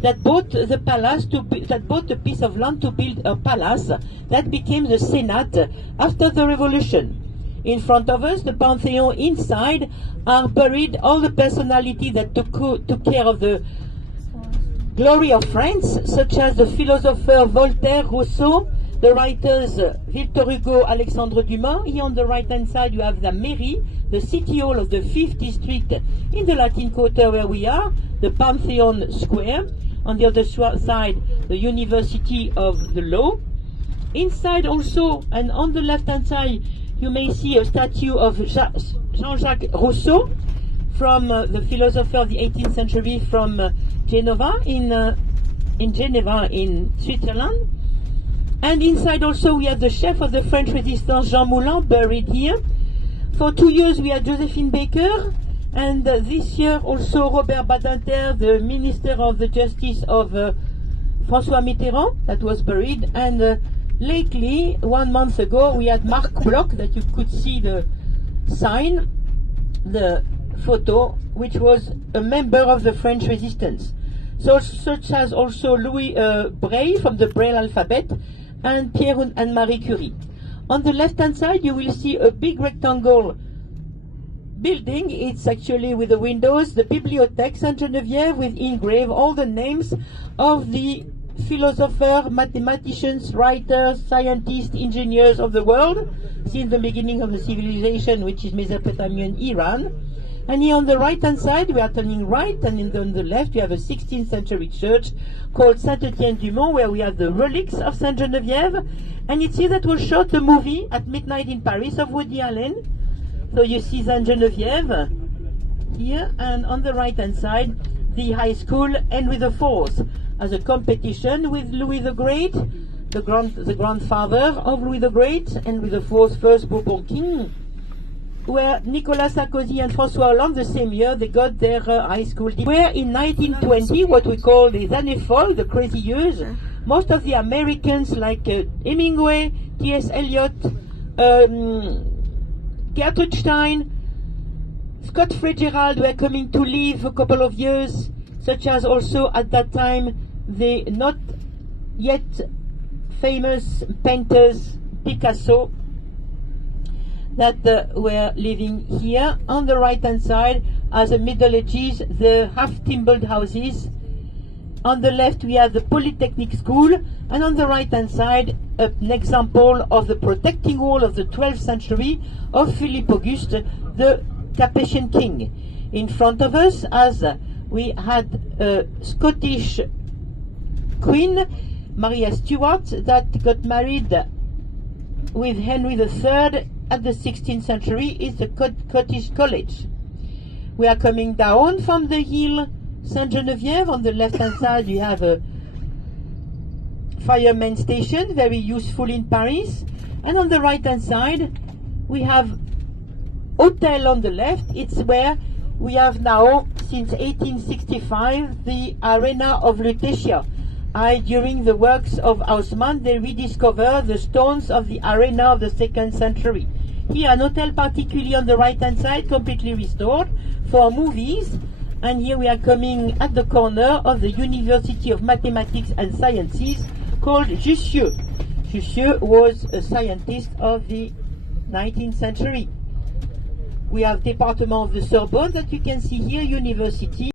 that bought the palace that bought a piece of land to build a palace that became the Senate after the revolution. In front of us, the Pantheon inside, are buried all the personalities that took care of the glory of France, such as the philosopher Voltaire, Rousseau, the writers Victor Hugo, Alexandre Dumas. Here on the right-hand side you have the mairie, the city hall of the 5th district in the Latin Quarter where we are, the Pantheon Square. On the other side, the University of the Law. Inside also, and on the left-hand side, you may see a statue of Jean-Jacques Rousseau, from the philosopher of the 18th century from Geneva in Geneva in Switzerland. And inside also we have the chef of the French Resistance, Jean Moulin, buried here. For 2 years we had Josephine Baker, and this year also Robert Badinter, the Minister of the Justice of François Mitterrand, that was buried. And lately, 1 month ago, we had Marc Bloch, that you could see the sign, the photo, which was a member of the French Resistance. So, such as also Louis Braille from the Braille alphabet, and Pierre and Marie Curie. On the left-hand side, you will see a big rectangle building. It's actually with the windows, the Bibliothèque Sainte-Geneviève, with engraved all the names of the philosophers, mathematicians, writers, scientists, engineers of the world since the beginning of the civilization, which is Mesopotamian Iran. And here on the right-hand side, we are turning right, and on the left, we have a 16th century church called Saint-Étienne-du-Mont, where we have the relics of Saint Geneviève. And it's here that was shot the movie At Midnight in Paris of Woody Allen. So you see Saint Geneviève here, and on the right-hand side, the high school Henry IV, as a competition with Louis the Great, the grandfather of Louis the Great, and Louis IV's first Bourbon king, where Nicolas Sarkozy and François Hollande, the same year, they got their high school. Where in 1920, what we call les années folles, the crazy years, most of the Americans like Hemingway, T.S. Eliot, Gertrude Stein, Scott Fitzgerald were coming to live a couple of years, such as also at that time the not yet famous painters Picasso, that were living here. On the right-hand side, as the Middle Ages, the half-timbered houses. On the left, we have the Polytechnic School, and on the right-hand side, an example of the protecting wall of the 12th century of Philip Auguste, the Capetian king. In front of us, as we had a Scottish queen, Maria Stuart, that got married with Henry III at the 16th century, is the Scottish College. We are coming down from the hill Sainte-Geneviève. On the left-hand side, you have a fireman station, very useful in Paris. And on the right-hand side, we have hotel on the left. It's where we have now, since 1865, the Arena of Lutetia. During the works of Haussmann, they rediscover the stones of the arena of the 2nd century. Here, an hotel particularly on the right-hand side, completely restored for movies. And here we are coming at the corner of the University of Mathematics and Sciences, called Jussieu. Jussieu was a scientist of the 19th century. We have Department of the Sorbonne that you can see here, University.